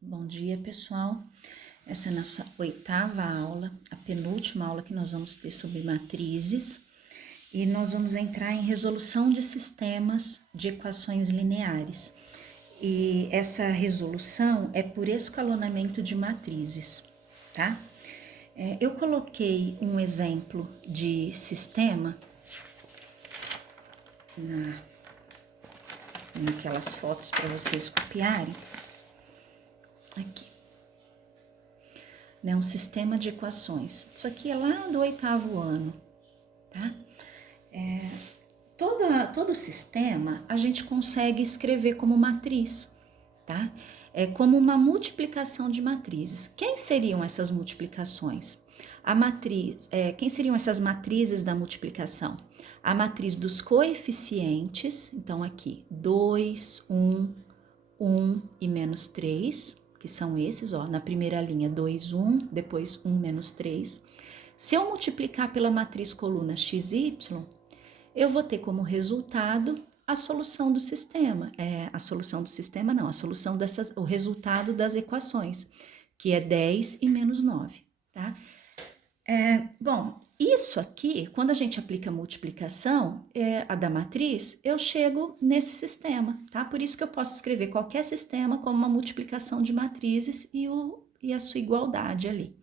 Bom dia, pessoal. Essa é a nossa oitava aula, a penúltima aula que nós vamos ter sobre matrizes. E nós vamos entrar em resolução de sistemas de equações lineares. E essa resolução é por escalonamento de matrizes, tá? Eu coloquei um exemplo de sistema naquelas fotos para vocês copiarem. Aqui. Um sistema de equações. Isso aqui é lá do oitavo ano, tá? Todo sistema a gente consegue escrever como matriz, tá? É como uma multiplicação de matrizes. Quem seriam essas multiplicações? Quem seriam essas matrizes da multiplicação? A matriz dos coeficientes, então aqui, 2, 1, 1 e menos 3, que são esses, ó, na primeira linha 2, 1, depois 1 menos 3. Se eu multiplicar pela matriz coluna XY, eu vou ter como resultado a solução do sistema. A solução do sistema não, o resultado das equações, que é 10 e menos 9, tá? Bom, isso aqui, quando a gente aplica a multiplicação, a da matriz, eu chego nesse sistema, tá? Por isso que eu posso escrever qualquer sistema como uma multiplicação de matrizes e a sua igualdade ali.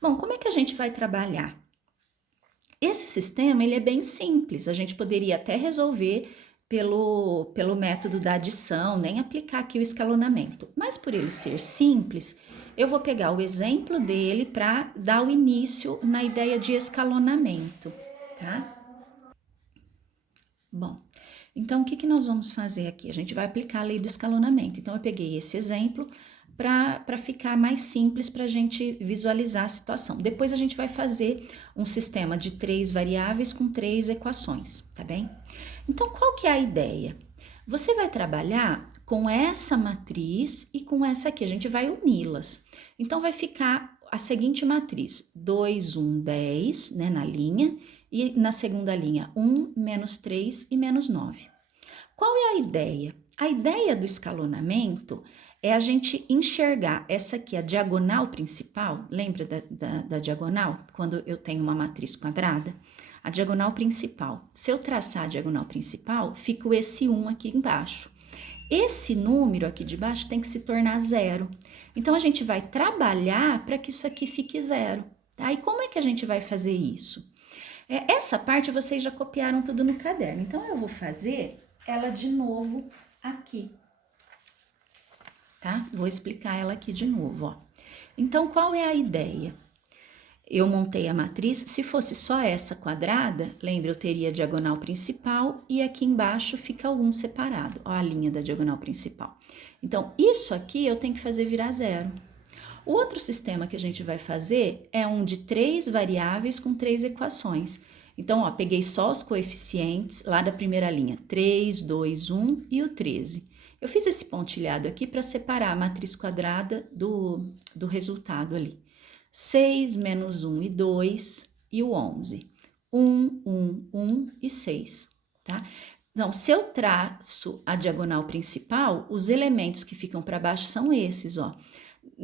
Bom, como é que a gente vai trabalhar? Esse sistema, ele é bem simples, a gente poderia até resolver pelo método da adição, nem aplicar aqui o escalonamento. Mas por ele ser simples, eu vou pegar o exemplo dele para dar o início na ideia de escalonamento, tá? Bom, então o que nós vamos fazer aqui? A gente vai aplicar a lei do escalonamento. Então eu peguei esse exemplo para ficar mais simples para a gente visualizar a situação. Depois a gente vai fazer um sistema de 3 variáveis com 3 equações, tá bem? Então, qual que é a ideia? Você vai trabalhar com essa matriz e com essa aqui, a gente vai uni-las. Então, vai ficar a seguinte matriz, 2, 1, 10, né, na linha, e na segunda linha, 1, menos 3 e menos 9. Qual é a ideia? A ideia do escalonamento é a gente enxergar essa aqui, a diagonal principal, lembra da diagonal? Quando eu tenho uma matriz quadrada? A diagonal principal. Se eu traçar a diagonal principal, fica esse 1 aqui embaixo. Esse número aqui de baixo tem que se tornar zero. Então, a gente vai trabalhar para que isso aqui fique zero. Tá? E como é que a gente vai fazer isso? Essa parte vocês já copiaram tudo no caderno. Então, eu vou fazer ela de novo aqui. Tá? Vou explicar ela aqui de novo, ó. Então, qual é a ideia? Eu montei a matriz, se fosse só essa quadrada, lembra, eu teria a diagonal principal e aqui embaixo fica o 1 separado, ó, a linha da diagonal principal. Então, isso aqui eu tenho que fazer virar zero. O outro sistema que a gente vai fazer é um de 3 variáveis com 3 equações. Então, ó, peguei só os coeficientes lá da primeira linha, 3, 2, 1 e o 13. Eu fiz esse pontilhado aqui para separar a matriz quadrada do resultado ali. 6 menos 1 e 2 e o 11. 1, 1, 1 e 6, tá? Então, se eu traço a diagonal principal, os elementos que ficam para baixo são esses, ó.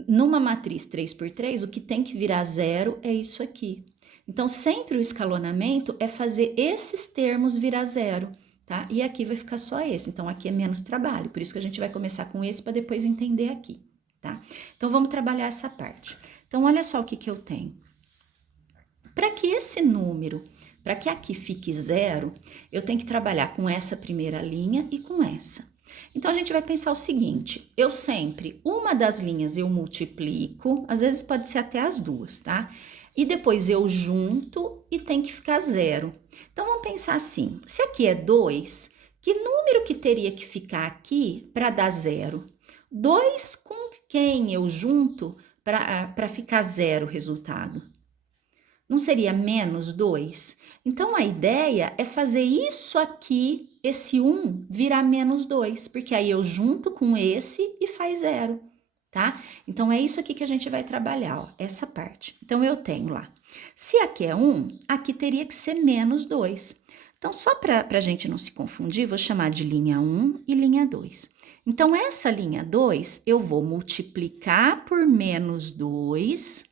Numa matriz 3 por 3, o que tem que virar zero é isso aqui. Então, sempre o escalonamento é fazer esses termos virar zero, tá? E aqui vai ficar só esse. Então, aqui é menos trabalho. Por isso que a gente vai começar com esse para depois entender aqui, tá? Então, vamos trabalhar essa parte. Então, olha só o que eu tenho. Para que esse número, para que aqui fique zero, eu tenho que trabalhar com essa primeira linha e com essa. Então, a gente vai pensar o seguinte, eu sempre, uma das linhas eu multiplico, às vezes pode ser até as duas, tá? E depois eu junto e tem que ficar zero. Então, vamos pensar assim, se aqui é 2, que número que teria que ficar aqui para dar zero? 2 com quem eu junto para ficar zero o resultado? Não seria menos 2? Então, a ideia é fazer isso aqui, esse 1, virar menos 2, porque aí eu junto com esse e faz zero, tá? Então, é isso aqui que a gente vai trabalhar, ó, essa parte. Então, eu tenho lá, se aqui é 1, aqui teria que ser menos 2. Então, só para a gente não se confundir, vou chamar de linha 1 e linha 2. Então, essa linha 2, eu vou multiplicar por menos 2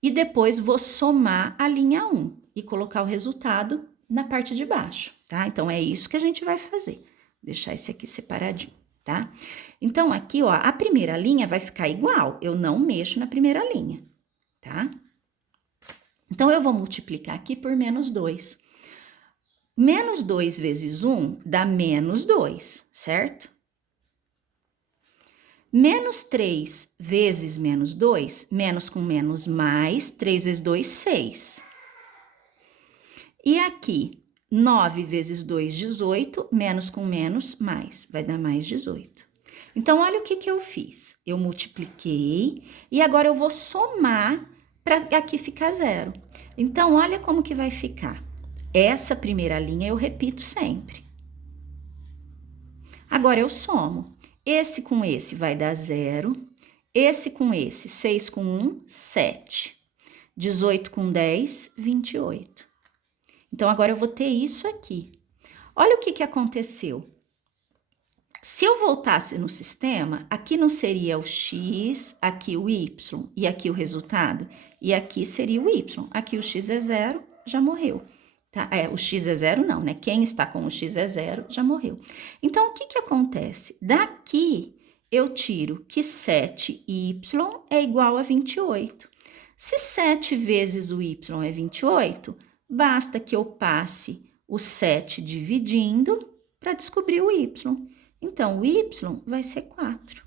e depois vou somar a linha 1 e colocar o resultado na parte de baixo, tá? Então, é isso que a gente vai fazer. Vou deixar esse aqui separadinho, tá? Então, aqui, ó, a primeira linha vai ficar igual, eu não mexo na primeira linha, tá? Então, eu vou multiplicar aqui por menos 2. Menos 2 vezes 1 dá menos 2, certo? Menos 3 vezes menos 2, menos com menos mais, 3 vezes 2, 6. E aqui, 9 vezes 2, 18, menos com menos, mais, vai dar mais 18. Então, olha o que eu fiz. Eu multipliquei e agora eu vou somar para aqui ficar zero. Então, olha como que vai ficar. Essa primeira linha eu repito sempre. Agora eu somo. Esse com esse vai dar 0. Esse com esse, 6 com 1, 7. 18 com 10, 28. Então, agora eu vou ter isso aqui. Olha o que aconteceu. Se eu voltasse no sistema, aqui não seria o x, aqui o y e aqui o resultado. E aqui seria o y. Aqui o x é 0, já morreu. Tá? O x é 0 não, né? Quem está com o x é 0 já morreu. Então, o que acontece? Daqui, eu tiro que 7y é igual a 28. Se 7 vezes o y é 28, basta que eu passe o 7 dividindo para descobrir o y. Então, o y vai ser 4.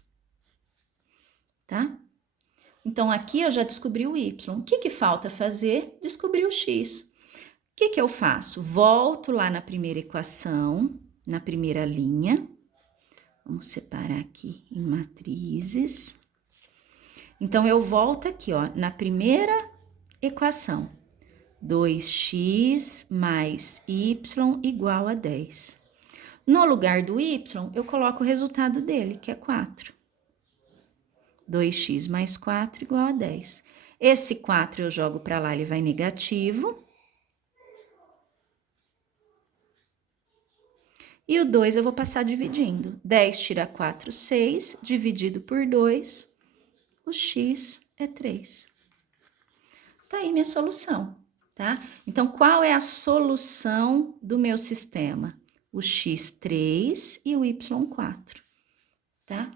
Tá? Então, aqui eu já descobri o y. O que falta fazer? Descobrir o x. O que eu faço? Volto lá na primeira equação, na primeira linha. Vamos separar aqui em matrizes. Então, eu volto aqui, ó, na primeira equação. 2x mais y igual a 10. No lugar do y, eu coloco o resultado dele, que é 4. 2x mais 4 igual a 10. Esse 4 eu jogo para lá, ele vai negativo. E o 2 eu vou passar dividindo. 10 tira 4, 6, dividido por 2, o x é 3. Tá aí minha solução, tá? Então, qual é a solução do meu sistema? O x3 e o y4, tá?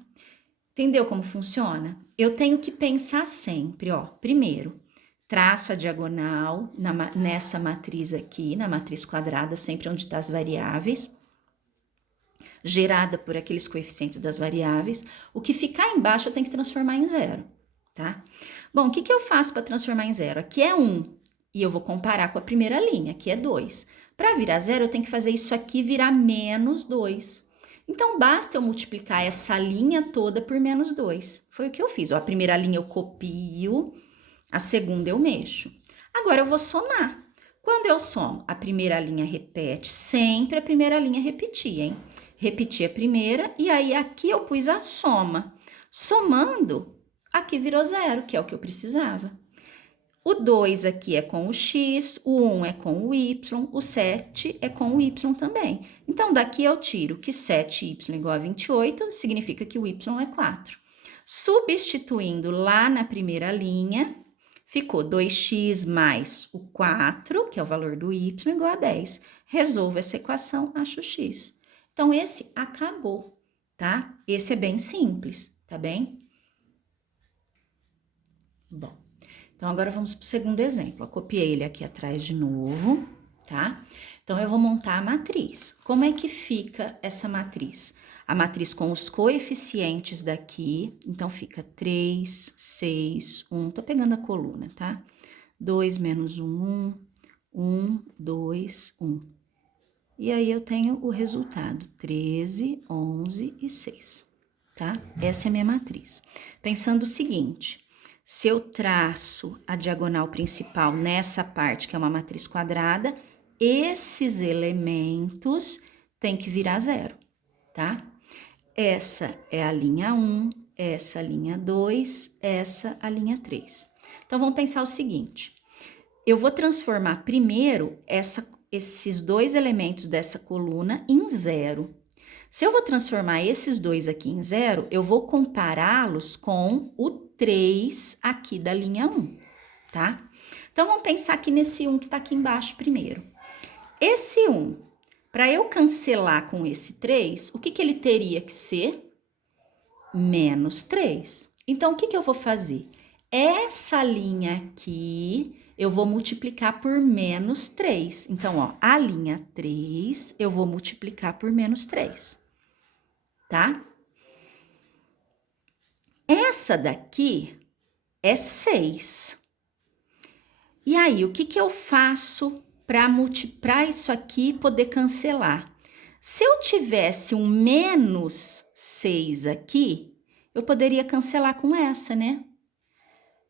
Entendeu como funciona? Eu tenho que pensar sempre, ó. Primeiro, traço a diagonal nessa matriz aqui, na matriz quadrada, sempre onde tá as variáveis, gerada por aqueles coeficientes das variáveis. O que ficar embaixo eu tenho que transformar em 0, tá? Bom, o que eu faço para transformar em 0? Aqui é 1, e eu vou comparar com a primeira linha, que é 2. Para virar 0, eu tenho que fazer isso aqui virar menos 2. Então, basta eu multiplicar essa linha toda por menos 2. Foi o que eu fiz. Ó, a primeira linha eu copio, a segunda eu mexo. Agora, eu vou somar. Quando eu somo, a primeira linha repete, sempre a primeira linha repetir, hein? Repeti a primeira e aí aqui eu pus a soma. Somando, aqui virou 0, que é o que eu precisava. O 2 aqui é com o x, o 1 é com o y, o 7 é com o y também. Então, daqui eu tiro que 7y igual a 28, significa que o y é 4. Substituindo lá na primeira linha, ficou 2x mais o 4, que é o valor do y, igual a 10. Resolvo essa equação, acho o x. Então, esse acabou, tá? Esse é bem simples, tá bem? Bom, então agora vamos para o segundo exemplo. Eu copiei ele aqui atrás de novo, tá? Então, eu vou montar a matriz. Como é que fica essa matriz? A matriz com os coeficientes daqui, então fica 3, 6, 1, tô pegando a coluna, tá? 2 menos 1, 1, 2, 1. E aí, eu tenho o resultado, 13, 11 e 6, tá? Essa é a minha matriz. Pensando o seguinte, se eu traço a diagonal principal nessa parte, que é uma matriz quadrada, esses elementos têm que virar 0, tá? Essa é a linha 1, essa a linha 2, essa a linha 3. Então, vamos pensar o seguinte, eu vou transformar primeiro esses dois elementos dessa coluna em 0. Se eu vou transformar esses dois aqui em zero, eu vou compará-los com o 3 aqui da linha 1, tá? Então, vamos pensar aqui nesse 1 que tá aqui embaixo primeiro. Esse 1, para eu cancelar com esse 3, o que que ele teria que ser? Menos 3. Então, o que que eu vou fazer? Essa linha aqui, eu vou multiplicar por menos 3. Então, ó, a linha 3, eu vou multiplicar por menos 3, tá? Essa daqui é 6. E aí, o que que eu faço para isso aqui poder cancelar? Se eu tivesse um menos 6 aqui, eu poderia cancelar com essa, né?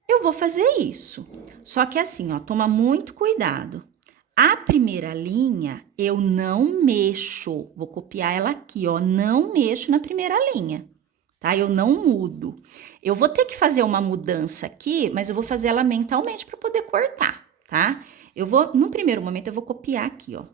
Eu vou fazer isso. Só que assim, ó, toma muito cuidado. A primeira linha, eu não mexo. Vou copiar ela aqui, ó. Não mexo na primeira linha, tá? Eu não mudo. Eu vou ter que fazer uma mudança aqui, mas eu vou fazer ela mentalmente para poder cortar, tá? No primeiro momento, eu vou copiar aqui, ó.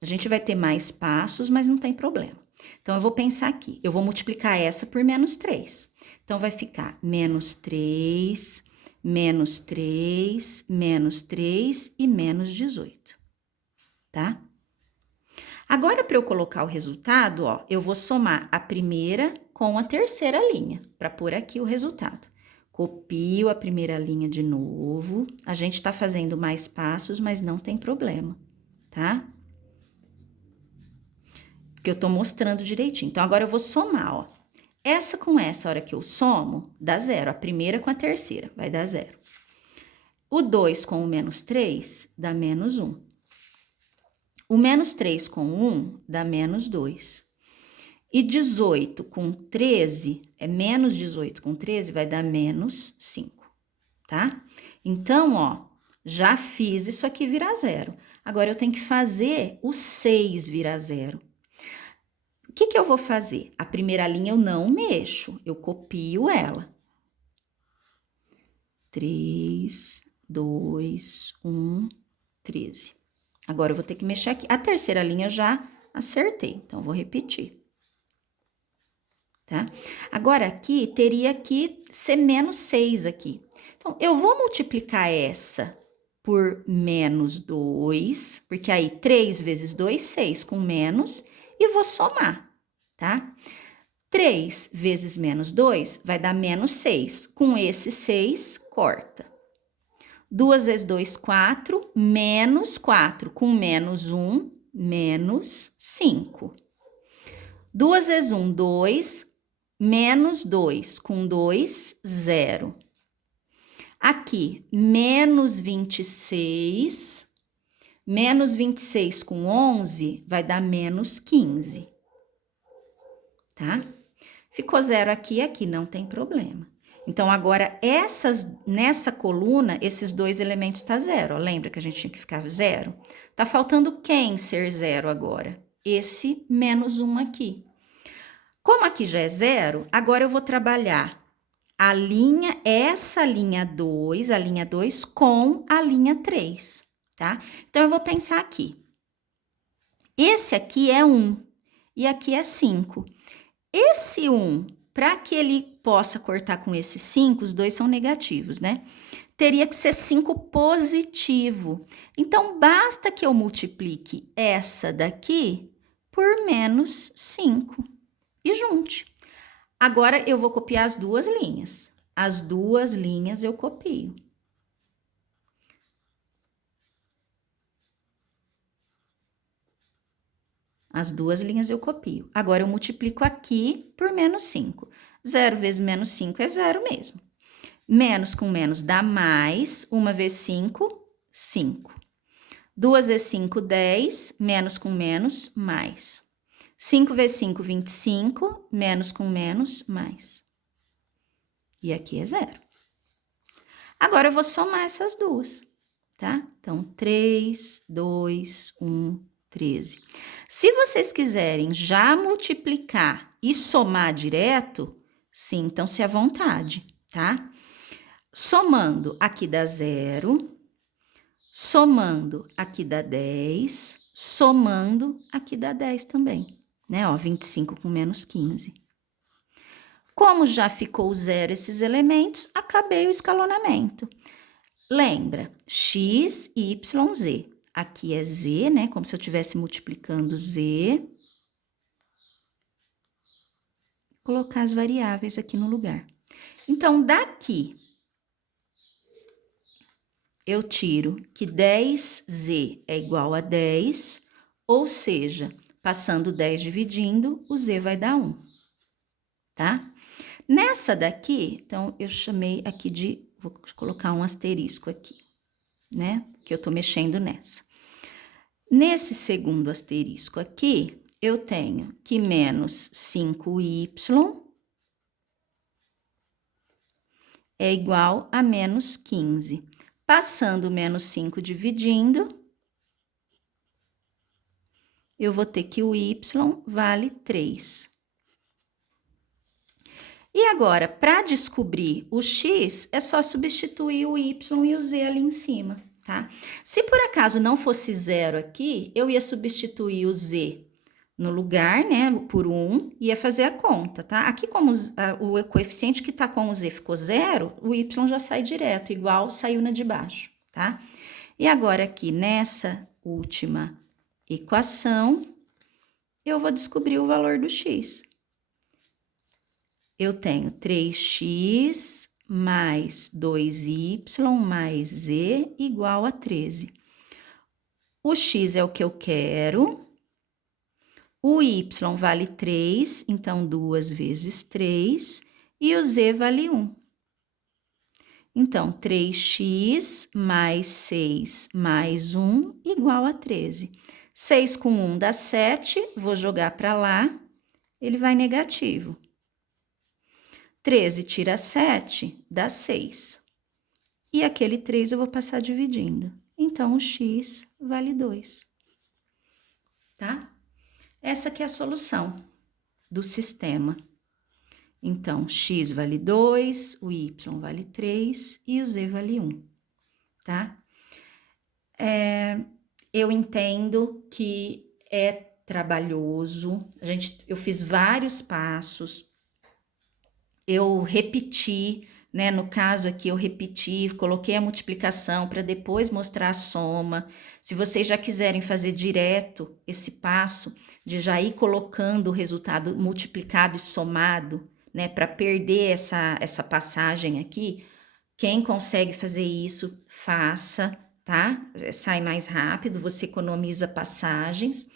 A gente vai ter mais passos, mas não tem problema. Então, eu vou pensar aqui. Eu vou multiplicar essa por menos 3. Então, vai ficar menos 3, menos 3, menos 3 e menos 18, tá? Agora, para eu colocar o resultado, ó, eu vou somar a primeira com a terceira linha, para pôr aqui o resultado. Copio a primeira linha de novo. A gente tá fazendo mais passos, mas não tem problema, tá? Porque eu tô mostrando direitinho. Então, agora eu vou somar, ó. Essa com essa, a hora que eu somo, dá 0. A primeira com a terceira, vai dar 0. O 2 com o menos 3, dá menos 1. O menos 3 com 1, dá menos 2. E 18 com 13, menos 18 com 13, vai dar menos 5, tá? Então, ó, já fiz isso aqui virar 0. Agora, eu tenho que fazer o 6 virar 0. O que que eu vou fazer? A primeira linha eu não mexo, eu copio ela. 3, 2, 1, 13. Agora, eu vou ter que mexer aqui. A terceira linha eu já acertei, então, eu vou repetir. Tá? Agora, aqui, teria que ser menos 6 aqui. Então, eu vou multiplicar essa por menos 2, porque aí 3 vezes 2, 6 com menos, e vou somar, tá? 3 vezes menos 2 vai dar menos 6. Com esse 6, corta. 2 vezes 2, 4, menos 4. Com menos 1, menos 5. 2 vezes 1, 2, menos 2. Com 2, 0. Aqui, menos 26. Menos 26 com 11 vai dar menos 15. Tá? Ficou 0 aqui e aqui, não tem problema. Então, agora, nessa coluna, esses dois elementos tá 0. Lembra que a gente tinha que ficar 0? Tá faltando quem ser 0 agora? Esse menos 1 aqui. Como aqui já é 0, agora eu vou trabalhar essa linha 2, a linha 2 com a linha 3, tá? Então, eu vou pensar aqui. Esse aqui é 1 e aqui é 5. Esse 1, para que ele possa cortar com esse 5, os dois são negativos, né? Teria que ser 5 positivo. Então, basta que eu multiplique essa daqui por menos 5 e junte. Agora, eu vou copiar as duas linhas. As duas linhas eu copio. As duas linhas eu copio. Agora, eu multiplico aqui por menos 5. 0 vezes menos 5 é 0 mesmo. Menos com menos dá mais. 1 vezes 5, 5. 2 vezes 5, 10. Menos com menos, mais. 5 vezes 5, 25. Menos com menos, mais. E aqui é 0. Agora, eu vou somar essas duas, tá? Então, 3, 2, 1, 13. Se vocês quiserem já multiplicar e somar direto, sintam-se à vontade, tá? Somando, aqui dá 0. Somando, aqui dá 10. Somando, aqui dá 10 também. né? Ó, 25 com menos 15. Como já ficou zero esses elementos, acabei o escalonamento. Lembra, x, y, z. Aqui é z, né? Como se eu estivesse multiplicando z. Colocar as variáveis aqui no lugar. Então, daqui, eu tiro que 10z é igual a 10, ou seja, passando 10 dividindo, o z vai dar 1, tá? Nessa daqui, então, eu chamei aqui de, vou colocar um asterisco aqui, né? Que eu tô mexendo nessa. Nesse segundo asterisco aqui, eu tenho que menos 5y é igual a menos 15. Passando menos 5 dividindo, eu vou ter que o y vale 3. E agora, para descobrir o x, é só substituir o y e o z ali em cima, tá? Se por acaso não fosse zero aqui, eu ia substituir o z no lugar, né, por 1, ia fazer a conta, tá? Aqui, como o coeficiente que tá com o z ficou zero, o y já sai direto, igual saiu na de baixo, tá? E agora aqui, nessa última equação, eu vou descobrir o valor do x. Eu tenho 3x mais 2y mais z igual a 13. O x é o que eu quero. O y vale 3, então 2 vezes 3. E o z vale 1. Então, 3x mais 6 mais 1 igual a 13. 6 com 1 dá 7, vou jogar para lá, ele vai negativo. 13 tira 7, dá 6. E aquele 3 eu vou passar dividindo. Então, o x vale 2. Tá? Essa aqui é a solução do sistema. Então, x vale 2, o y vale 3 e o z vale 1. Tá? Eu entendo que é trabalhoso. Eu fiz vários passos. Eu repeti, né? No caso aqui, eu repeti, coloquei a multiplicação para depois mostrar a soma. Se vocês já quiserem fazer direto esse passo, de já ir colocando o resultado multiplicado e somado, né? Para perder essa passagem aqui, quem consegue fazer isso, faça, tá? Sai mais rápido, você economiza passagens.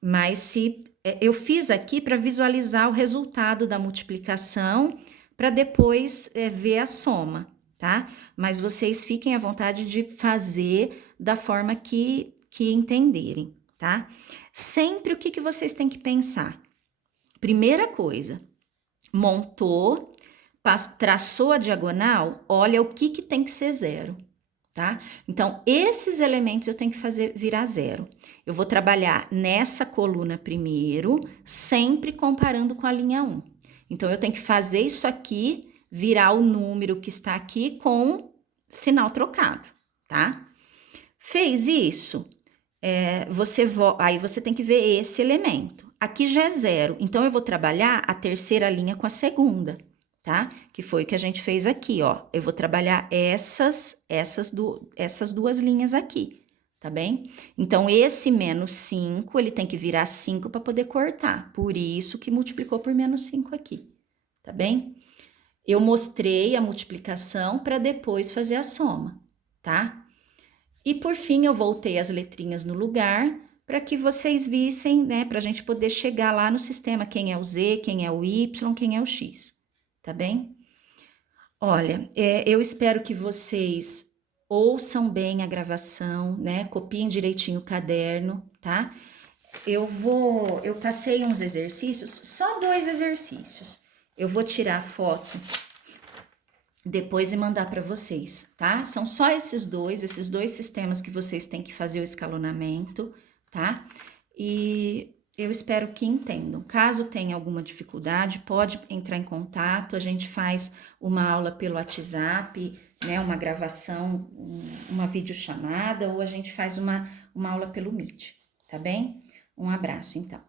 Mas eu fiz aqui para visualizar o resultado da multiplicação, para depois ver a soma, tá? Mas vocês fiquem à vontade de fazer da forma que entenderem, tá? Sempre o que vocês têm que pensar? Primeira coisa, montou, traçou a diagonal, olha o que tem que ser zero. Tá? Então, esses elementos eu tenho que fazer virar zero. Eu vou trabalhar nessa coluna primeiro, sempre comparando com a linha 1. Então, eu tenho que fazer isso aqui, virar o número que está aqui com sinal trocado, tá? Fez isso, aí você tem que ver esse elemento. Aqui já é zero, então eu vou trabalhar a terceira linha com a segunda. Tá? Que foi o que a gente fez aqui, ó. Eu vou trabalhar essas duas linhas aqui, tá bem? Então, esse menos 5, ele tem que virar 5 para poder cortar. Por isso que multiplicou por menos 5 aqui, tá bem? Eu mostrei a multiplicação para depois fazer a soma, tá? E, por fim, eu voltei as letrinhas no lugar para que vocês vissem, né? Para a gente poder chegar lá no sistema, quem é o z, quem é o y, quem é o x. Tá bem? Olha, eu espero que vocês ouçam bem a gravação, né? Copiem direitinho o caderno, tá? Eu passei uns exercícios, só 2 exercícios. Eu vou tirar a foto depois e mandar para vocês, tá? São só esses dois sistemas que vocês têm que fazer o escalonamento, tá? E eu espero que entendam. Caso tenha alguma dificuldade, pode entrar em contato. A gente faz uma aula pelo WhatsApp, né? Uma gravação, uma videochamada, ou a gente faz uma aula pelo Meet, tá bem? Um abraço, então.